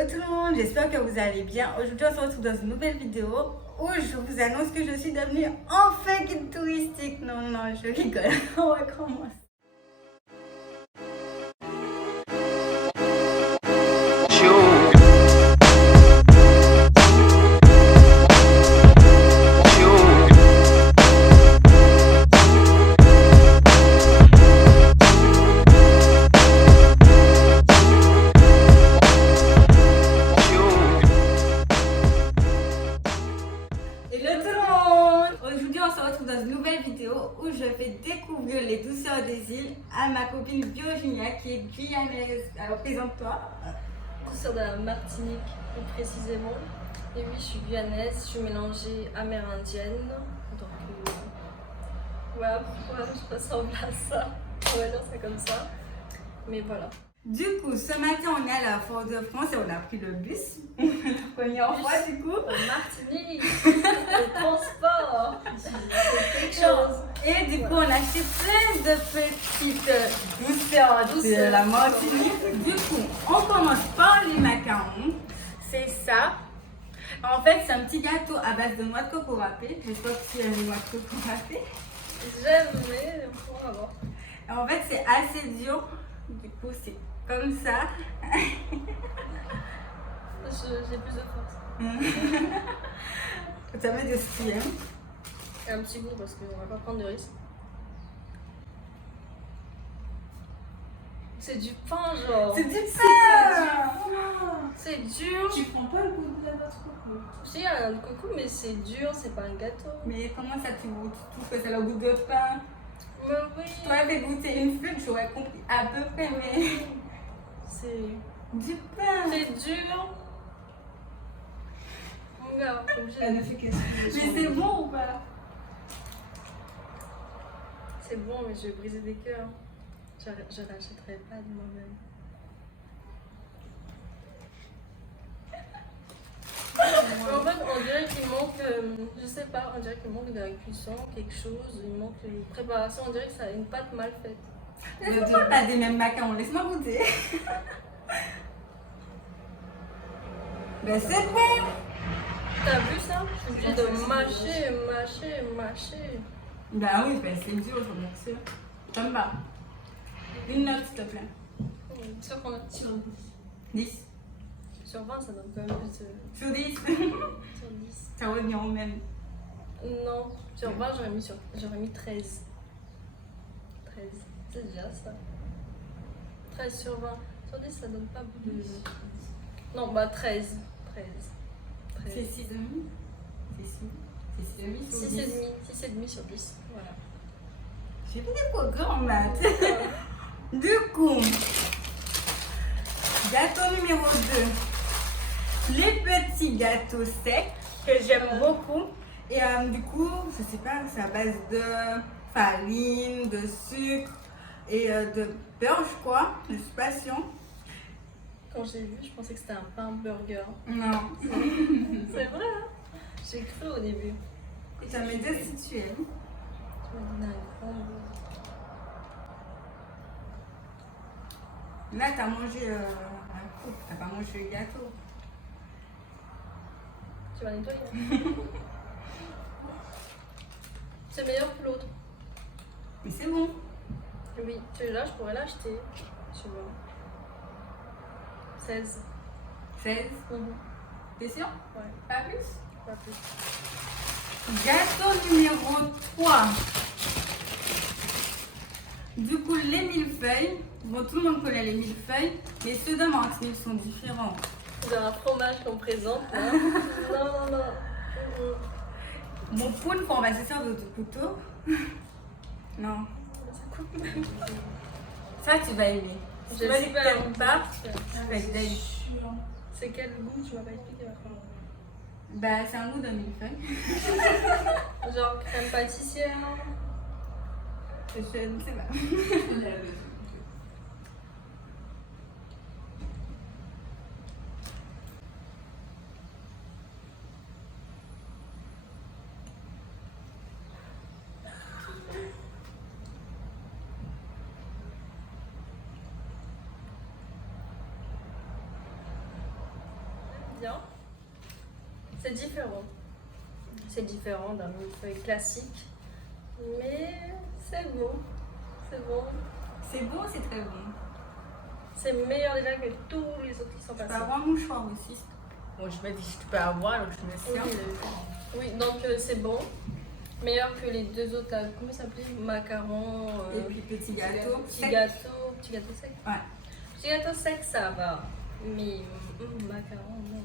Hello tout le monde, j'espère que vous allez bien. Aujourd'hui on se retrouve dans une nouvelle vidéo où je vous annonce que je suis devenue enfin guide touristique. Non, je rigole, on va commencer. On se retrouve dans une nouvelle vidéo où je vais découvrir les douceurs des îles à ma copine Virginia qui est guyanaise. Alors présente-toi. Douceur de la Martinique plus précisément. Et oui, je suis guyanaise, je suis mélangée amérindienne. Donc voilà pourquoi je ressemble à ça. On va dire ça comme ça. Mais voilà. Du coup, ce matin on est à la Fort-de-France et on a pris le bus. La première fois du coup. Martinique, le transport, c'est quelque chose. Et du coup, on a acheté plein de petites douceurs de la Martinique. Du coup, on commence par les macarons. C'est ça. En fait, c'est un petit gâteau à base de noix de coco râpée. J'espère que tu aimes les noix de coco râpées. J'aime, mais on va voir. En fait, c'est assez dur. Du coup, c'est comme ça. J'ai plus de force. Ça met de style. Et un petit goût parce qu'on va pas prendre de risque. C'est du pain, genre. C'est du pain. C'est dur. Tu prends pas le goût de la noix de coco? Si, il y a un coco, mais c'est dur, c'est pas un gâteau. Mais comment ça, tu trouves que ça a le goût de pain? Mais oui. Si tu avais goûté une flûte, j'aurais compris à peu près, mais. C'est Du pain. C'est dur. Mon gars, je suis obligée. Elle ne fait qu'est-ce Mais c'est bon ou pas? C'est bon, mais je vais briser des cœurs. Je rachèterai pas de moi-même. En fait, on dirait qu'il manque, je sais pas, on dirait qu'il manque de la cuisson, quelque chose, il manque une préparation, on dirait que ça a une pâte mal faite. Laisse-moi pas des mêmes macarons, laisse-moi goûter. Ben c'est bon. T'as vu ça? Je suis obligée de mâcher. Ben oui, ben c'est dur, je bien sûr. J'aime pas. Une note, s'il te plaît. Sur combien? Sur 10. Sur 20, ça donne quand même plus de... Sur 10. Sur 10. Ça revient au même. Non, sur 20, j'aurais mis 13. 13, c'est déjà ça. 13 sur 20. Sur 10, ça donne pas beaucoup de... Non, bah 13. 13. C'est 6,5. C'est 6,5 sur 10. 6,5 sur 10. Voilà. J'ai fait des programmes en maths. Du coup, gâteau numéro 2. Les petits gâteaux secs que j'aime beaucoup. Et du coup, je sais pas, c'est à base de farine, de sucre et de beurre, je crois. Je suis pas sûre. Quand j'ai vu, je pensais que c'était un pain burger. Non. C'est vrai, hein? J'ai cru au début. Et ça me dit si tu aimes. Tu m'as donné un grand goût. Là, t'as mangé la coupe, t'as pas mangé le gâteau. Tu vas nettoyer. C'est meilleur que l'autre. Mais c'est bon. Oui, celui-là, je pourrais l'acheter. Tu vois. 16. 16. T'es sûr? Ouais, Pas plus? pas plus. Gâteau numéro 3. Du coup, les millefeuilles. Bon, tout le monde connaît les millefeuilles, mais ceux de Martinique sont différents. C'est un fromage qu'on présente. Hein. Non. Mon poule, on va se servir de couteau. Non. Ça coupe même. Ça, tu vas aimer. Si tu vas dire que t'aimes pas, tu vas être dingue. C'est quel goût? Tu m'as pas expliqué la fois. Bah, c'est un goût de millefeuille. Genre crème pâtissière. Je ne sais pas. bien. C'est différent. C'est différent d'un millefeuille classique. Mais c'est bon. C'est bon. C'est bon, c'est très bon. C'est meilleur déjà que tous les autres qui sont Tu peux passés. avoir mon choix aussi. Bon, je me dis que tu peux avoir, donc je me Oui, sers. oui, donc c'est bon. Meilleur que les deux autres, là. Comment ça s'appelait? Macarons. Et puis petit gâteau. Petit gâteau. Petit gâteau sec. Ouais. Petit gâteau sec, ça va. Mais macarons, non.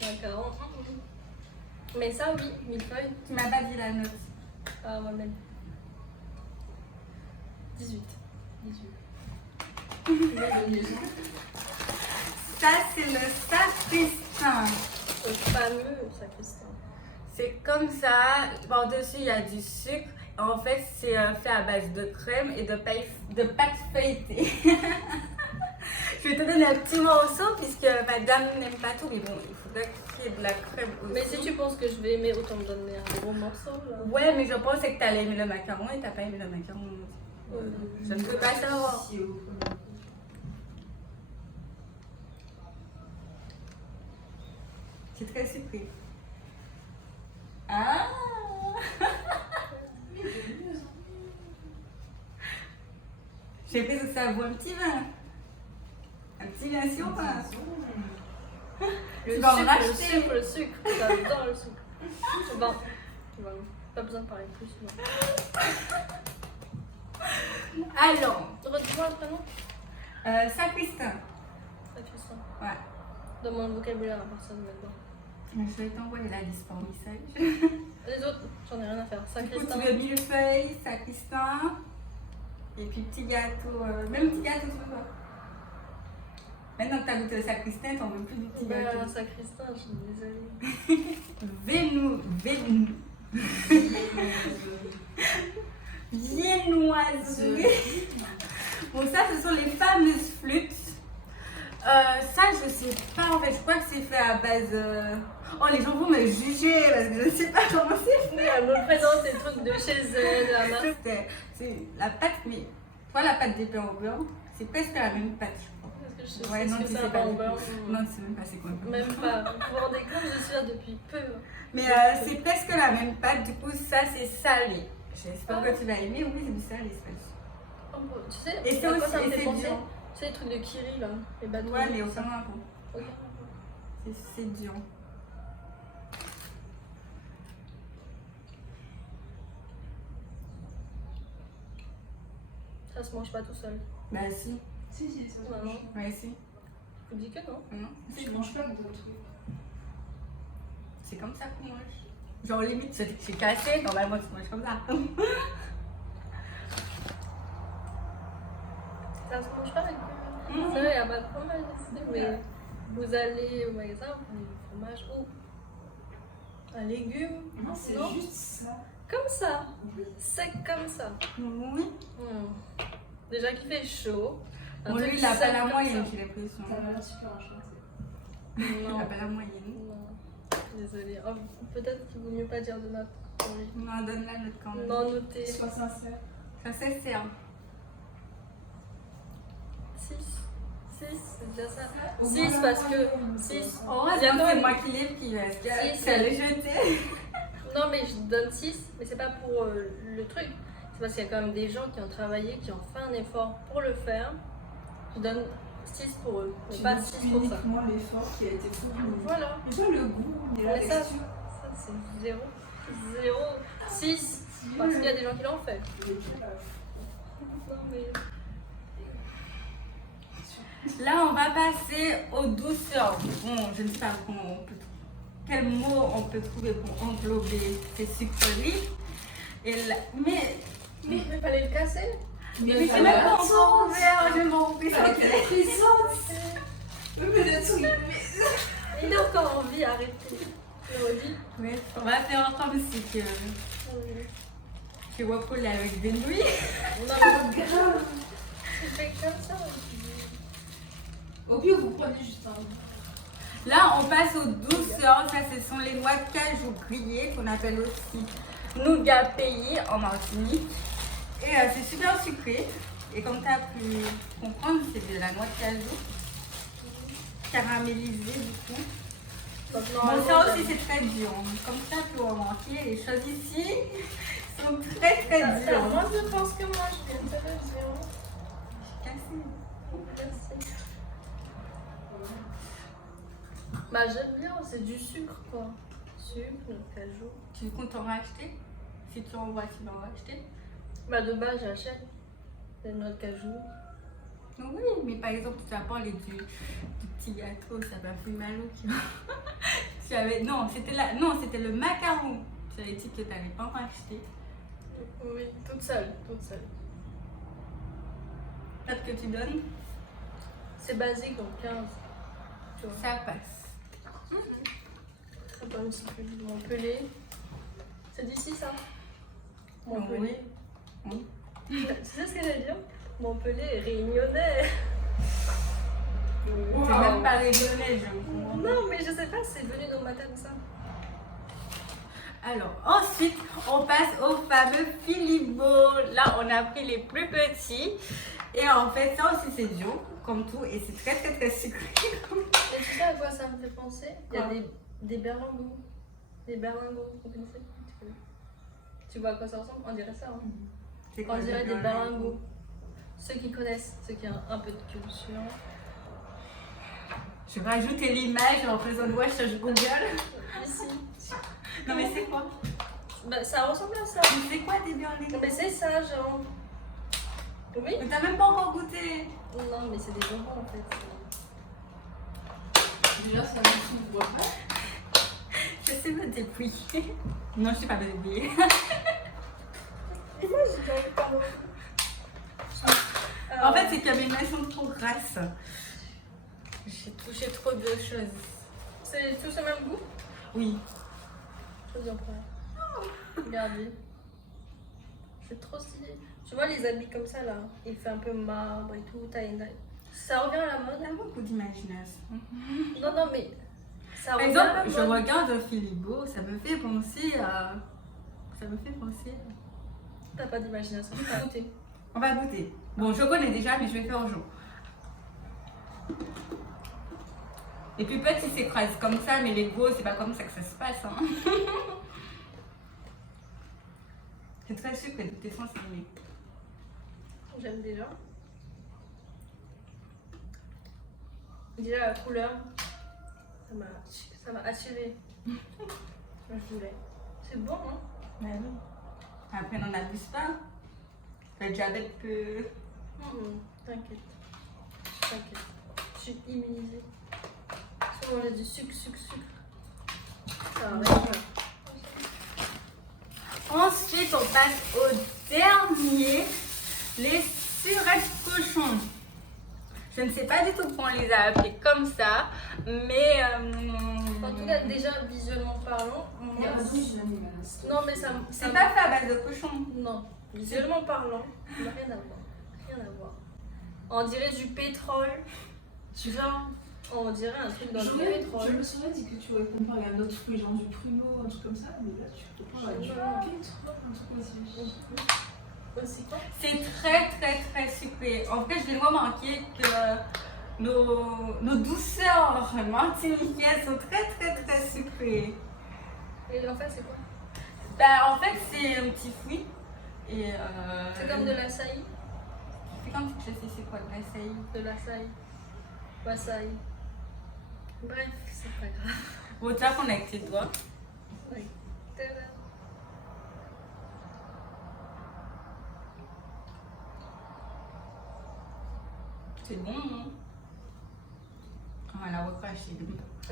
Macarons. Mais ça, oui, millefeuille. Tu m'as pas dit la note. Ah, moi-même. 18. 18. Ça, c'est le sacristain. Le fameux sacristain. C'est comme ça. Par-dessus, il y a du sucre. En fait, c'est fait à base de crème et de pâte feuilletée. Je vais te donner un petit morceau puisque madame n'aime pas tout. Mais bon, il faudrait qu'il y ait de la crème aussi. Mais si tu penses que je vais aimer, autant me donner un gros morceau, là. Ouais, mais je pensais que tu allais aimer le macaron et t'as pas aimé le macaron. Je ne peux pas savoir. C'est très sucré. Ah! J'ai pris que ça vaut un petit vin. Un petit vin sur vin. Le Tu vas en sucre, racheter. le sucre. J'adore le sucre. Bon, pas besoin de parler plus. Non. Alors, Redis-moi le prénom. sacristain. Sacristain. Ouais. Dans mon vocabulaire à personne maintenant. Je vais t'envoyer la liste par message. Les autres, j'en ai rien à faire. Du coup, Sacristain. tu veux millefeuille, sacristain. Et puis petit gâteau. Même petit gâteau, tu veux pas. Maintenant que tu as goûté le sacristain, t'en veux plus du petit gâteau. Bah, sacristain, je suis désolée. Viennoiserie. Bon, ça, ce sont les fameuses flûtes. Ça, je sais pas, en fait, je crois que c'est fait à base. Oh, les gens vont me juger parce que je sais pas comment c'est fait. Elle me présente des trucs de chez elle, de la marque. C'est la pâte, mais toi, la pâte des pains au beurre, c'est presque la même pâte, je crois. Est-ce que je Ouais, sais non, ce que tu c'est sais un pas. pain au du beurre? tout. Non, tu sais même pas c'est quoi. Même pas. Vous vous rendez compte, je suis là depuis peu. Mais c'est presque la même pâte, du coup, ça, c'est salé. J'espère que tu vas aimer. Oui, c'est du salé, c'est pas du sucre. Oh, tu sais, Et c'est à quoi aussi- ça me et fait c'est penser? dur. Tu sais, les trucs de Kiri, là, les bateaux. Ouais, mais ça. aucun rapport. Ok. C'est dur. Ça se mange pas tout seul. Bah, si. Si, si, ça Ouais, se non. mange. Ouais, si. Je vous dis que non. Non. Je mange pas de trucs. C'est comme ça qu'on mange. Genre, limite, c'est cassé, normalement, tu manges comme ça. Ça se mange pas avec Mhm. C'est vrai, il n'y a pas de fromage ici, mais vous allez au magasin, vous prenez du fromage ou un légume. Non, c'est Non. juste ça. Comme ça. Sec comme ça. Oui. Déjà qu'il fait chaud. Un Bon, truc lui, il a pas sec la comme moyenne, ça. j'ai l'impression. Ça m'a l'air super enchanté. Il Non. a pas la moyenne. Non. Désolée. Oh, peut-être qu'il vaut mieux pas dire de ma part. Non, donne la note quand même. Non, notez. Sois sincère. Ça, c'est serre. 6. 6, c'est déjà ça. Au 6 moins, parce la que. moyenne, 6. Oh, Il y a quand c'est même- moi qui l'ai qui va Si, c'est le jeter. Non, mais je donne 6, mais c'est pas pour le truc. C'est parce qu'il y a quand même des gens qui ont travaillé, qui ont fait un effort pour le faire. Je donne 6 pour eux, mais Tu pas notes 6 pour ça. uniquement l'effort qui a été fourni. Voilà. Mais toi, le goût et la Mais ça, texture. ça c'est 0. 0. 6, parce qu'il y a des gens qui l'ont fait. Non, mais. Là, on va passer aux douceurs. Bon, je ne sais pas comment on peut, quel mot on peut trouver pour englober ces sucreries. Et là, mais Mais il fallait le casser. c'est même pas encore ouvert. Je vais m'en couper ça. Elle est présente. Oui, mais le truc, Il est encore en vie, arrêtez. Je redis. Ouais, on va faire comme si que Waffle avec des nouilles. Non, mais grave. tu fais comme ça. Au pire, vous prenez juste un. Là, on passe aux douceurs. Ça, ce sont les noix de cajou grillées qu'on appelle aussi nougat pays en Martinique. Et c'est super sucré. Et comme tu as pu comprendre, c'est de la noix de cajou caramélisée du coup. Bon, ça aussi c'est très dur. Comme ça, tu vas remarquer, les choses ici sont très T'as dures. moins de force que moi, je viens de te le dire. Cassé. Merci. Bah j'aime bien, c'est du sucre quoi. Sucre, cajou. Tu comptes en racheter? Si tu en vois, tu vas en racheter? Bah de base j'achète des noix de cajou. Oui, mais par exemple, tu as parlé du petit gâteau, ça m'a fait mal au cœur. Tu avais... Non, c'était le macaron. Tu avais dit que tu n'allais pas en racheter. Oui, toute seule, toute seule. Peut-être que tu donnes, C'est basique donc 15. Tu vois. ça passe. Ça peut un petit peu de Montpellier. C'est d'ici ça? Montpellier. Oui. Tu sais ce que j'allais dire? Montpellier est réunionnais. C'est même pas réunionnais, je comprends. Non mais je sais pas, c'est venu dans ma tête ça. Alors, ensuite, on passe au fameux Philibo. Là, on a pris les plus petits. Et en fait, ça aussi, c'est dur, comme tout. Et c'est très, très, très sucré. Et tu sais à quoi ça me fait penser? Il y a Quoi? des berlingots. Des berlingots, vous connaissez? Tu vois à quoi ça ressemble? On dirait ça. Hein? C'est On dirait des berlingots? berlingots. Ceux qui connaissent, ceux qui ont un peu de culture. Je vais rajouter l'image en faisant une recherche Google. Ici. Non, mais c'est quoi? Bah, ça ressemble à ça. Mais c'est quoi des berlingots? Mais c'est ça, genre. Oui? Mais t'as même pas encore goûté. Non, mais c'est des bonbons en fait. Déjà, ça me s'ouvre pas. Je sais me débrouiller. Non, je sais pas me débrouiller. Et moi, j'ai pas envie de parler. En fait, c'est que mes mains sont trop grasses. J'ai touché trop de choses. C'est tous le même goût? Oui. Je vous en prends. Regardez. C'est trop stylé. Tu vois les habits comme ça là, il fait un peu marbre et tout, taille. Ça revient à la mode. Il y a beaucoup d'imagination. Non, non, mais ça Par revient à exemple, je la mode. regarde un Philibo, ça me fait penser à. Ça me fait penser à. T'as pas d'imagination. T'as goûté. On va goûter. Bon, je connais déjà, mais je vais faire un jour. Les plus petits s'écrasent comme ça, mais les gros, c'est pas comme ça que ça se passe. Hein. C'est très sucré, tout est sensible. J'aime déjà. Déjà la couleur, ça m'a attiré. Je voulais. C'est bon, hein? Ouais, oui. Après, on n'en abuse pas. Le diabète peut. T'inquiète. T'inquiète. Je suis immunisée. Si on mange du sucre. Ça va rien. Ensuite, on passe au dernier, les surettes cochons. Je ne sais pas du tout pourquoi on les a appelés comme ça, mais. En tout cas, déjà visuellement parlant, Il y a moi, pas d'origine animale. non mais ça C'est pas fait à base de cochon. non, visuellement parlant, ça n'a rien à voir. Rien à voir. On dirait du pétrole. Tu vois, On dirait un truc dans le je pétrole. me serais dit que tu aurais comparé à un autre fruit, genre du pruneau, un truc comme ça, mais là tu compares à du pétrole, un truc aussi. C'est quoi? C'est très très très sucré. En fait, je viens de remarquer que nos douceurs martiniquaises sont très très très sucrées. Et en fait, c'est quoi? Bah, en fait, c'est un petit fruit. Et C'est comme de l'açaï. C'est comme si je sais c'est quoi de l'açaï. De l'açaï. Wasaï. Bref, c'est pas grave. Bon, tu vas prendre avec tes doigts. Oui. Tada. C'est bon, non? On va la recracher.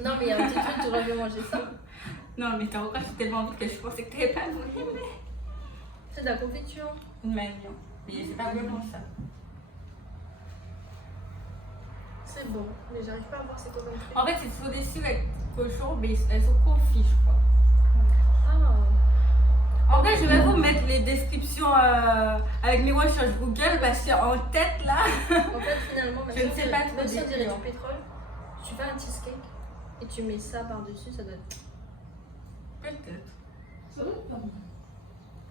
Non, mais il y a un petit truc, tu aurais dû manger ça. Non, mais t'as recraché tellement vite que je pensais que t'avais pas voulu. C'est de la confiture. Une manion. Mais c'est pas vraiment ça. C'est bon, mais j'arrive pas à voir c'est quoi comme truc. En fait, c'est sur des surettes cochons, mais elles sont confites, je crois. Ah. En fait, je vais vous mettre les descriptions avec mes recherches Google parce qu'en tête là. En fait, finalement, Je ne sais pas trop même si on dirait décrire. du pétrole, tu fais un cheesecake et tu mets ça par-dessus, ça doit être Peut-être. Ça doit être pas mal.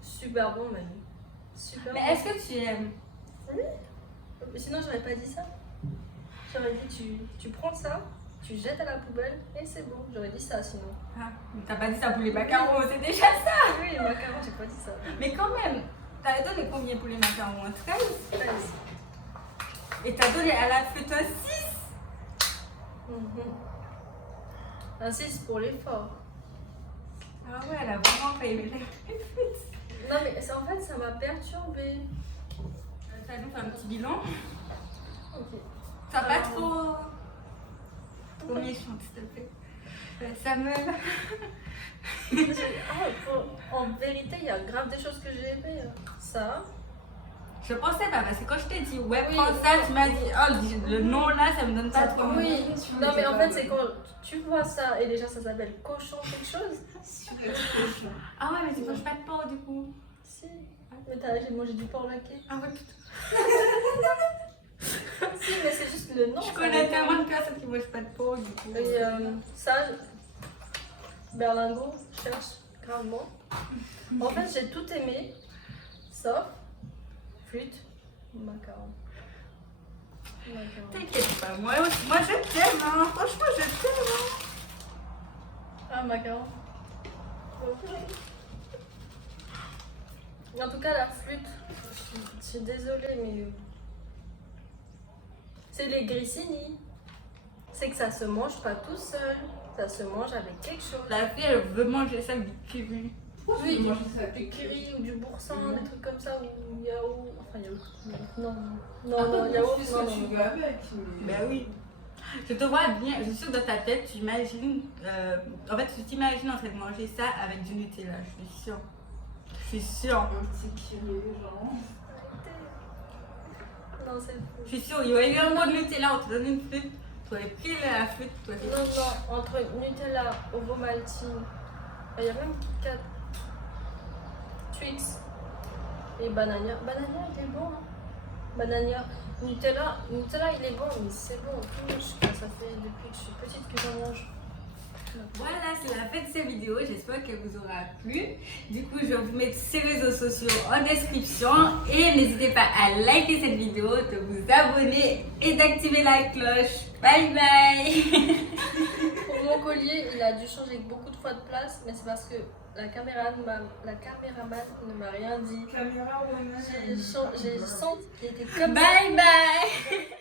super bon, même. Super Mais bon. est-ce que tu aimes? Oui. Mais sinon, j'aurais pas dit ça. J'aurais dit, tu prends ça, tu jettes à la poubelle et c'est bon. J'aurais dit ça sinon. Ah, mais t'as pas dit ça pour les macarons, c'est déjà ça. Oui, les macarons, j'ai pas dit ça. Mais quand même, t'as donné combien pour les macarons? 13. 13. Et t'as donné à la flûte 6. Un 6 pour l'effort. Ah ouais, elle a vraiment pas aimé les flûtes. Non mais en fait ça m'a perturbée. Ça nous fait un petit bilan. Ok. T'as pas trop méchante, s'il te plaît. Samuel. En vérité, il y a grave des choses que j'ai aimées. Ça. Je pensais pas, parce que quand je t'ai dit ouais, Oui. prends ça, tu m'as dit oh, le nom là, ça me donne pas trop envie. Oui, non mais en fait c'est quand tu vois ça et déjà ça s'appelle cochon quelque chose. Ah ouais, mais tu manges pas de porc du coup. Si. Mais j'ai mangé du porc laqué. Ah ouais, putain. Si, mais c'est juste le nom. Je ça connais dépend. tellement de personnes qui mangent pas de porc du coup. Et ça, berlingot, je cherche gravement. En fait, j'ai tout aimé, sauf flûte, macaron. T'inquiète pas, moi je t'aime, hein. Franchement je t'aime. Hein. Ah, macaron. En tout cas, la flûte, je suis désolée, mais c'est les grissini. C'est que ça se mange pas tout seul, ça se mange avec quelque chose. La fille elle veut manger ça avec du kiwi. Oui, Moi, je sais du curry ou du boursin, des trucs comme ça, ou yaourt. Enfin, yaourt. Non, yaourt, Tu fais ce non, que tu non. veux avec. Mais... Ben oui. Je te vois bien, je suis sûre que dans ta tête, tu imagines. En fait, tu t'imagines en train de manger ça avec du Nutella, je suis sûre. Je suis sûre. Un petit curé, genre. Non, c'est fou. Je suis sûre, il y aurait eu un mot de Nutella, on te donne une flûte. Tu aurais pris la flûte, toi. Non, entre Nutella, Ovomaltine, il y a même 4 Twix et Banania. Banania, il est bon. Hein. Banania. Nutella, il est bon, mais c'est bon. Ça fait depuis que je suis petite que j'en mange. Voilà, c'est la fin de cette vidéo. J'espère qu'elle vous aura plu. Du coup, je vais vous mettre ces réseaux sociaux en description. Et n'hésitez pas à liker cette vidéo, de vous abonner et d'activer la cloche. Bye bye. Pour mon collier, il a dû changer beaucoup de fois de place, mais c'est parce que la caméraman ne m'a rien dit. Caméra, ouais, J'ai senti qu'il était comme ça. Bye bye.